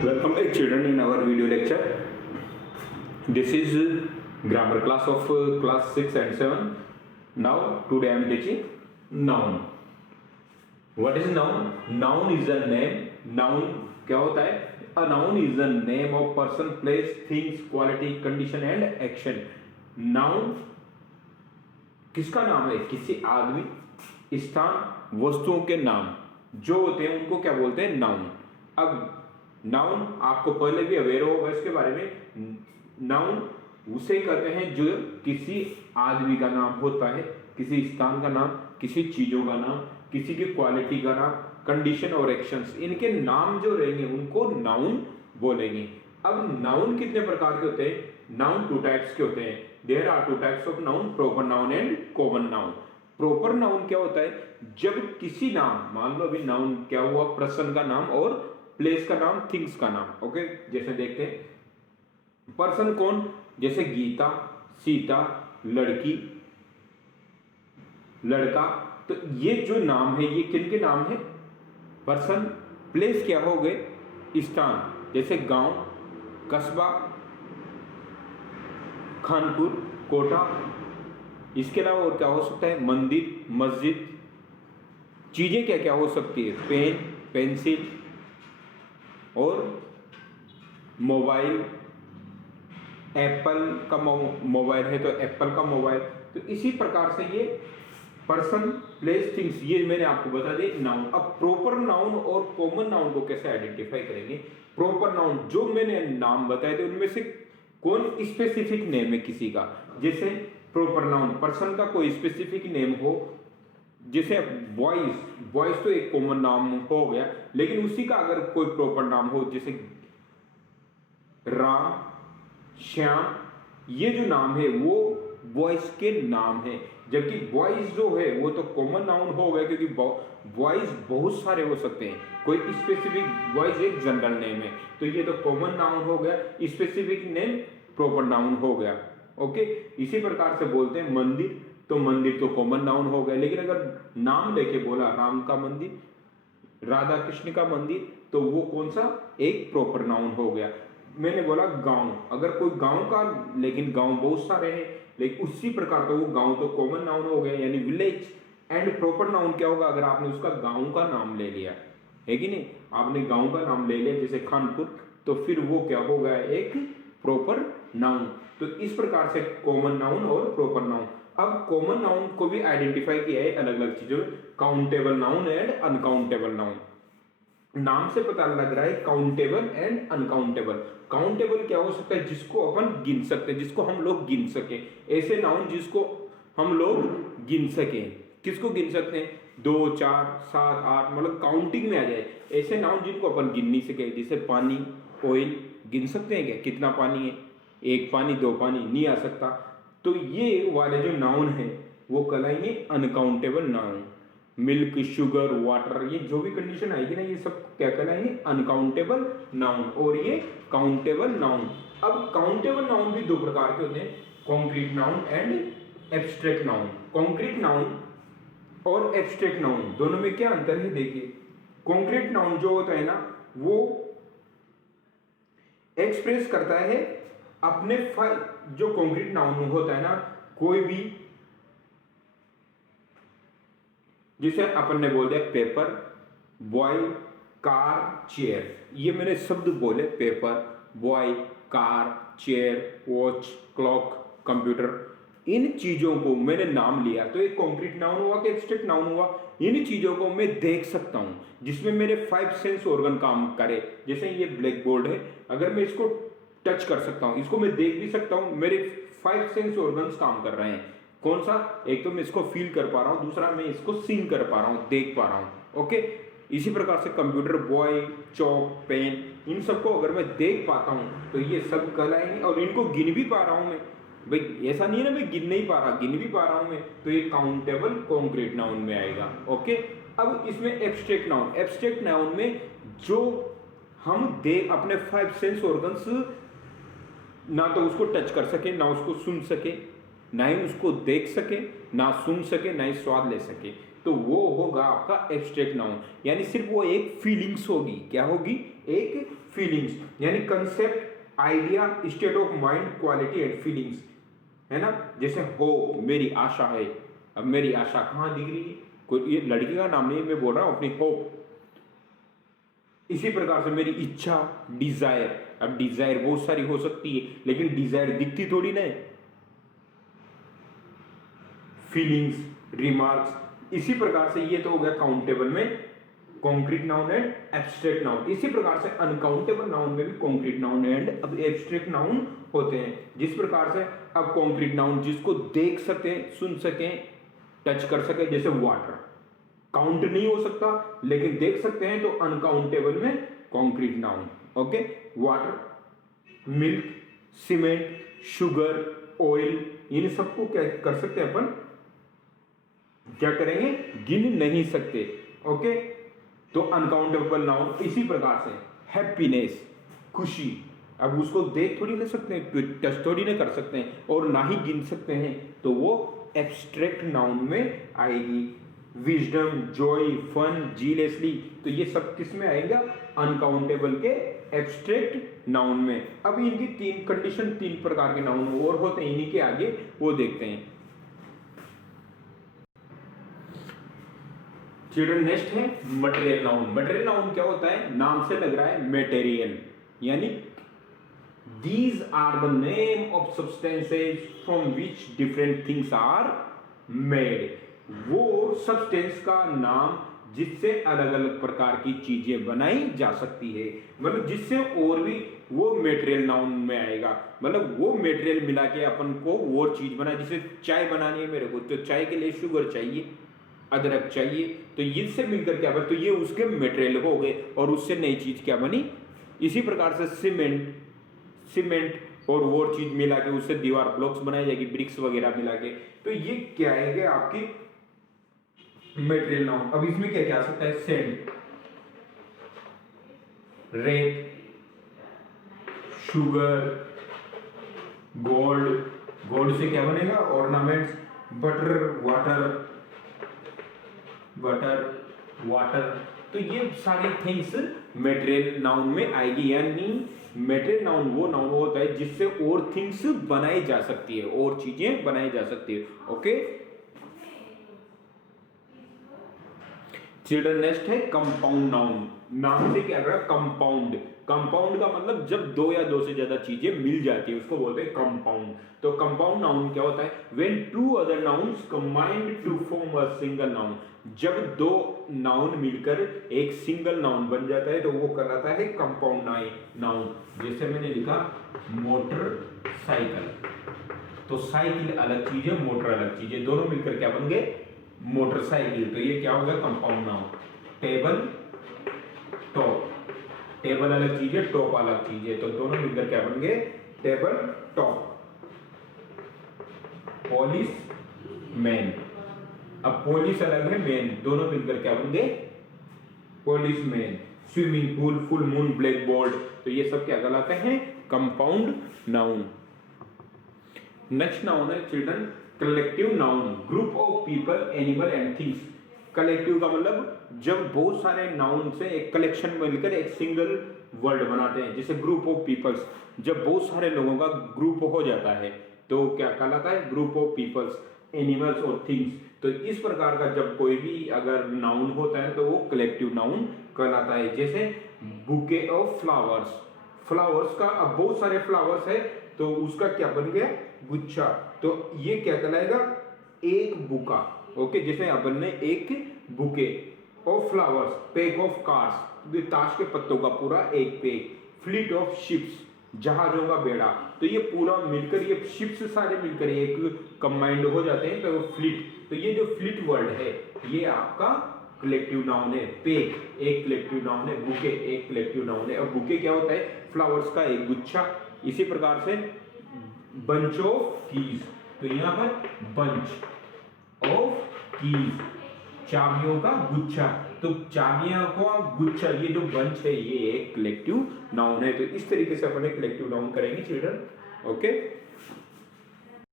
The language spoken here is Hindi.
Welcome back children in our video lecture. This is grammar class of class 6 and 7. Now today I am teaching noun. What is noun? Noun is a name. Noun क्या होता है? A noun is a name of person, place, things, quality, condition and action. Noun किसका नाम है? किसी आदमी, स्थान, वस्तुओं के नाम जो होते हैं उनको क्या बोलते हैं? नाउन. अब नाउन आपको पहले भी अवेयर होगा इसके बारे में. नाउन उसे कहते हैं जो किसी आदमी का नाम होता है, किसी स्थान का नाम, किसी चीजों का नाम, किसी की क्वालिटी का नाम, कंडीशन और एक्शंस, इनके नाम जो रहेंगे उनको नाउन बोलेंगे. अब नाउन कितने प्रकार के होते हैं? नाउन टू टाइप्स के होते हैं. There are two types of noun, proper noun and common noun. Proper noun क्या होता है? जब किसी नाम, मान लो अभी नाउन क्या हुआ? पर्सन का नाम और प्लेस का नाम, थिंग्स का नाम. ओके, जैसे देखते हैं पर्सन कौन, जैसे गीता, सीता, लड़की, लड़का. तो ये जो नाम है ये किन के नाम है? पर्सन. प्लेस क्या हो गए? स्थान, जैसे गांव, कस्बा, खानपुर, कोटा. इसके अलावा और क्या हो सकता है? मंदिर, मस्जिद. चीजें क्या क्या हो सकती है? पेन, पेंसिल और मोबाइल. एप्पल का मोबाइल है तो एप्पल का मोबाइल. तो इसी प्रकार से ये पर्सन, प्लेस, थिंग्स, ये मैंने आपको बता दिया नाउन. अब प्रॉपर नाउन और कॉमन नाउन को कैसे आइडेंटिफाई करेंगे? प्रॉपर नाउन जो मैंने नाम बताए थे उनमें से कौन स्पेसिफिक नेम है किसी का. जैसे प्रॉपर नाउन पर्सन का कोई स्पेसिफिक नेम हो, जैसे बॉयज. बॉयज तो एक कॉमन नाम हो गया, लेकिन उसी का अगर कोई प्रॉपर नाम हो, जैसे राम, श्याम, ये जो नाम है वो बॉयज के नाम है. जबकि बॉयज जो है वो तो कॉमन नाउन हो गया, क्योंकि बॉयज बहुत सारे हो सकते हैं. कोई स्पेसिफिक बॉयज एक जनरल नेम है, तो ये तो कॉमन नाउन हो गया. स्पेसिफिक नेम प्रॉपर नाउन हो गया. ओके, इसी प्रकार से बोलते हैं मंदिर. तो मंदिर तो कॉमन नाउन हो गया, लेकिन अगर नाम लेके बोला राम का मंदिर, राधा कृष्ण का मंदिर, तो वो कौन सा? एक प्रॉपर नाउन हो गया. मैंने बोला गांव, अगर कोई गांव का, लेकिन गांव बहुत सारे हैं, लेकिन उसी प्रकार तो वो गांव तो कॉमन नाउन हो गया, यानी विलेज. एंड प्रॉपर नाउन क्या होगा? अगर आपने उसका गांव का नाम ले लिया है कि नहीं, आपने गांव का नाम ले लिया जैसे खानपुर, तो फिर वो क्या हो गया? एक प्रॉपर नाउन. तो इस प्रकार से कॉमन नाउन और प्रॉपर नाउन. अब कॉमन नाउन को भी आइडेंटिफाई किया है अलग अलग चीजों में, countable noun and uncountable noun. नाम से पता लग रहा है काउंटेबल एंड अनकाउंटेबल. काउंटेबल क्या हो सकता है? जिसको अपन गिन सकते हैं, जिसको हम लोग गिन सके. ऐसे नाउन जिसको हम लोग गिन सके. किसको गिन सकते हैं? 2, 4, 7, 8, मतलब काउंटिंग में आ जाए. ऐसे नाउन जिनको अपन गिन नहीं सके, जैसे पानी, ऑयल, गिन सकते हैं क्या कितना पानी है? 1 पानी, 2 पानी, नहीं आ सकता. तो ये वाले जो नाउन है वो कहलाएंगे uncountable noun. Milk, sugar, water, ये जो भी कंडीशन आएगी ना, ये सब क्या कहलाएंगे? Uncountable noun. और ये काउंटेबल नाउन. अब काउंटेबल नाउन भी 2 प्रकार के होते हैं, concrete noun and abstract noun. Concrete noun और एब्स्ट्रैक्ट नाउन दोनों में क्या अंतर है? देखिए, कॉन्क्रीट नाउन जो होता है ना, वो एक्सप्रेस करता है अपने जो कॉन्क्रीट नाउन होता है ना, कोई भी, जिसे अपन ने बोल दिया पेपर, बॉय, कार, चेयर. ये मैंने शब्द बोले, paper, boy, car, chair, watch, clock, computer. इन चीजों को मैंने नाम लिया तो एक कॉन्क्रीट नाउन हुआ कि एब्स्ट्रैक्ट नाउन हुआ? इन चीजों को मैं देख सकता हूं, जिसमें मेरे 5 सेंस ऑर्गन काम करे. जैसे ये ब्लैक बोर्ड है, अगर मैं इसको टच कर सकता हूं, इसको मैं देख भी सकता हूं, मेरे 5 सेंस ऑर्गन्स काम कर रहे हैं. कौन सा? एक तो मैं इसको फील कर पा रहा हूं, दूसरा मैं इसको सीन कर पा रहा हूं, देख पा रहा हूं. ओके, इसी प्रकार से कंप्यूटर, बॉय, चौक, पेन, इन सबको अगर मैं देख पाता हूं तो ये सब कहलाएंगे. और इनको गिन भी पा रहा हूं मैं. भाई ऐसा नहीं है ना मैं गिन नहीं पा रहा, गिन भी पा रहा हूं मैं, तो ये काउंटेबल कॉन्क्रीट नाउन में आएगा. ओके, अब इसमें एब्स्ट्रैक्ट नाउन. एब्स्ट्रैक्ट नाउन में जो हम देख अपने 5 सेंस ऑर्गन्स, ना तो उसको टच कर सके, ना उसको सुन सके, ना ही उसको देख सके, ना सुन सके, ना ही स्वाद ले सके, तो तो वो होगा आपका एब्स्ट्रैक्ट नाउन, यानी सिर्फ वो एक फीलिंग्स होगी। क्या होगी? एक फीलिंग्स, यानी concept, idea, state of mind, quality and feelings, है ना। जैसे होप, मेरी आशा है। अब मेरी आशा कहाँ दिख रही है? कोई ये लड़की का नाम नहीं, मैं बोल रहा हूँ अपनी होप। इसी प्रकार से मेरी इच्छा, डिजायर। अब डिजायर बहुत सारी हो सकती है, लेकिन डिजायर दिखती थोड़ी ना है। Feelings, remarks. इसी प्रकार से ये तो हो गया काउंटेबल में concrete noun and abstract noun. इसी प्रकार से अनकाउंटेबल नाउन में भी कॉन्क्रीट नाउन एंड अब एब्स्ट्रैक्ट नाउन होते हैं। जिस प्रकार से अब कॉन्क्रीट नाउन जिसको देख सके, सुन सके, टच कर सके, जैसे वाटर, काउंट नहीं हो सकता लेकिन देख सकते हैं, तो अनकाउंटेबल में concrete noun. Okay, water, milk, cement, sugar, oil, इन सबको क्या कर सकते हैं अपन? क्या करेंगे? गिन नहीं सकते। ओके, तो अनकाउंटेबल नाउन। इसी प्रकार से हैप्पीनेस, खुशी, अब उसको देख थोड़ी ना सकते हैं, टच थोड़ी ना कर सकते हैं और ना ही गिन सकते हैं, तो वो एब्स्ट्रैक्ट नाउन में आएगी। विजडम, जॉय, फन, जीलेसली, तो ये सब किस में आएगा? अनकाउंटेबल के एब्स्ट्रैक्ट नाउन में। अब इनकी तीन कंडीशन, तीन प्रकार के नाउन और होते हैं, इन्हीं के आगे वो देखते हैं। चिल्ड्रन, नेक्स्ट है मटेरियल नाउन। मटेरियल नाउन क्या होता है? नाम से लग रहा है मटेरियल, यानी these are the name of substances from which different things are made। वो सब्सटेंस का नाम जिससे अलग अलग प्रकार की चीजें बनाई जा सकती है, मतलब जिससे और भी वो मटेरियल नाउन में आएगा। मतलब वो मटेरियल मिला के अपन को वो चीज बना, जिसे चाय बनानी है मेरे को, तो चाय के लिए शुगर चाहिए, अदरक चाहिए, तो इससे मिलकर क्या बना, तो ये उसके मटेरियल हो गए और उससे नई चीज क्या बनी। इसी प्रकार से सीमेंट और वो चीज मिला के उससे दीवार ब्लॉक्स बनाई जाएगी, ब्रिक्स वगैरह मिला के, तो ये क्या है आपकी मटेरियल नाउन। अब इसमें क्या क्या आ सकता है? सैंड, रेत, शुगर, गोल्ड, गोल्ड से क्या बनेगा? ऑर्नामेंट्स, बटर, वाटर, तो ये सारी थिंग्स मटेरियल नाउन में आएगी। यानी मटेरियल नाउन वो नाउन होता है जिससे और थिंग्स बनाई जा सकती है, और चीजें बनाई जा सकती है। ओके चिल्ड्रन, नेक्स्ट है कंपाउंड नाउन। नाम से क्या कर रहा है? कंपाउंड। कंपाउंड का मतलब जब दो या दो से ज्यादा चीजें मिल जाती है उसको बोलते हैं कंपाउंड। तो कंपाउंड नाउन क्या होता है? When two other nouns combined to form a single noun. जब दो नाउन मिलकर एक सिंगल नाउन बन जाता है तो वो कहलाता है कंपाउंड नाउन। जैसे मैंने लिखा मोटरसाइकिल, तो साइकिल अलग चीज है, मोटर अलग चीज है, दोनों मिलकर क्या बन गए? मोटरसाइकिल। तो ये क्या हो गया? Compound noun. Table, top, table अलग चीज है, टॉप अलग चीज है, तो दोनों मिलकर क्या बन गए? Table top. पॉलिश मैन, अब पॉलिश अलग है, मैन, दोनों मिलकर क्या बन गए? Polish man. Swimming pool, full moon, black board, तो ये सब क्या कहलाते हैं? Compound noun. नेक्स्ट नाउन है children collective noun. Group of people, animal and things. Collective का मतलब जब बहुत सारे नाउन से एक कलेक्शन मिलकर एक सिंगल वर्ड बनाते हैं, जैसे ग्रुप ऑफ पीपल्स, जब बहुत सारे लोगों का ग्रुप हो जाता है तो क्या कहलाता है? ग्रुप ऑफ पीपल्स, एनिमल्स और थिंग्स। तो इस प्रकार का जब कोई भी अगर नाउन होता है तो वो कलेक्टिव नाउन कहलाता है। जैसे बुके ऑफ फ्लावर्स, फ्लावर्स का अब बहुत सारे फ्लावर्स है तो उसका क्या बन गया? गुच्छा। तो ये क्या कहलाएगा? एक बुका। ओके, जैसे अपन ने एक bouquet of flowers, pack of cars, ताश के पत्तों का पूरा एक पैक, फ्लीट ऑफ शिप्स, जहाजों का बेड़ा, तो ये पूरा मिलकर, ये शिप्स सारे मिलकर एक कंबाइंड हो जाते हैं तो फ्लीट। तो ये जो फ्लीट वर्ड है ये आपका कलेक्टिव नाउन है। पैक एक कलेक्टिव नाउन है, बुके एक कलेक्टिव नाउन है। और बुके क्या होता है? फ्लावर्स का एक गुच्छा। इसी प्रकार से बंच ऑफ कीज, तो यहाँ पर बंच ऑफ कीज, चाबियों का गुच्छा, तो चाबियों का गुच्छा, ये जो बंच है ये एक कलेक्टिव नाउन है। तो इस तरीके से अपन एक कलेक्टिव नाउन करेंगे चिल्ड्रन। ओके।